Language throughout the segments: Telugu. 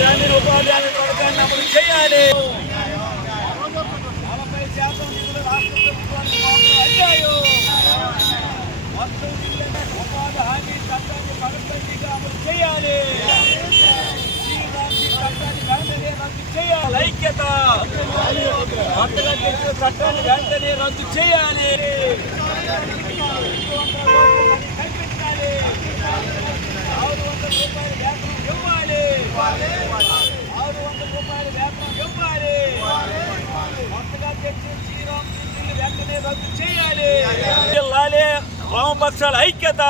గ్రామీణ ఉపాధి హామీ పథకాన్ని అమలు చేయాలి. 40% నిధులు రాష్ట్ర ప్రభుత్వానికి మాత్రం అయ్యాయో. మొత్తం ఉపాధి హామీ చట్టాన్ని పకడ్బందీగా అమలు చేయాలి. చట్టాన్ని వెంటనే రద్దు చేయాలి. ఐక్యత కొత్తగా తెచ్చిన చట్టాన్ని వెంటనే రద్దు చేయాలి. కల్పించాలి. 600 రూపాయల వేతనం ఇవ్వాలి. 600 రూపాయల వేతనం ఇవ్వాలి. కొత్తగా తెచ్చిన శ్రీరామ్ బిల్లులు వెంటనే రద్దు చేయాలి. వామపక్షాల ఐక్యత,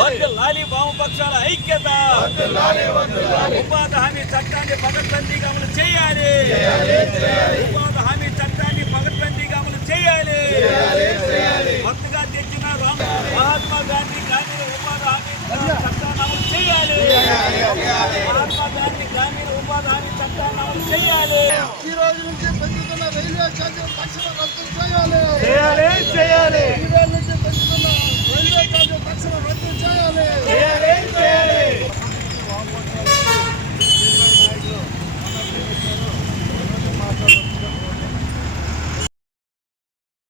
వర్ధిల్లాలి వామపక్షాల ఐక్యత. ఉపాధి హామీ చట్టాన్ని పకడ్బందీగా అమలు చేయాలి. ఉపాధి హామీ చట్టాన్ని పకడ్బందీగా అమలు చేయాలి. కొత్తగా తెచ్చిన మహాత్మా గాంధీ గ్రామీణ ఉపాధి హామీ చట్టాన్ని అమలు చేయాలి. మహాత్మా గాంధీ గ్రామీణ ఉపాధి హామీ చట్టాన్ని అమలు చేయాలి. ఈ రోజు నుంచి పెరుగుతున్న రైల్వే ఛార్జీలు తక్షణ రద్దు చేయాలి. చేయాలి.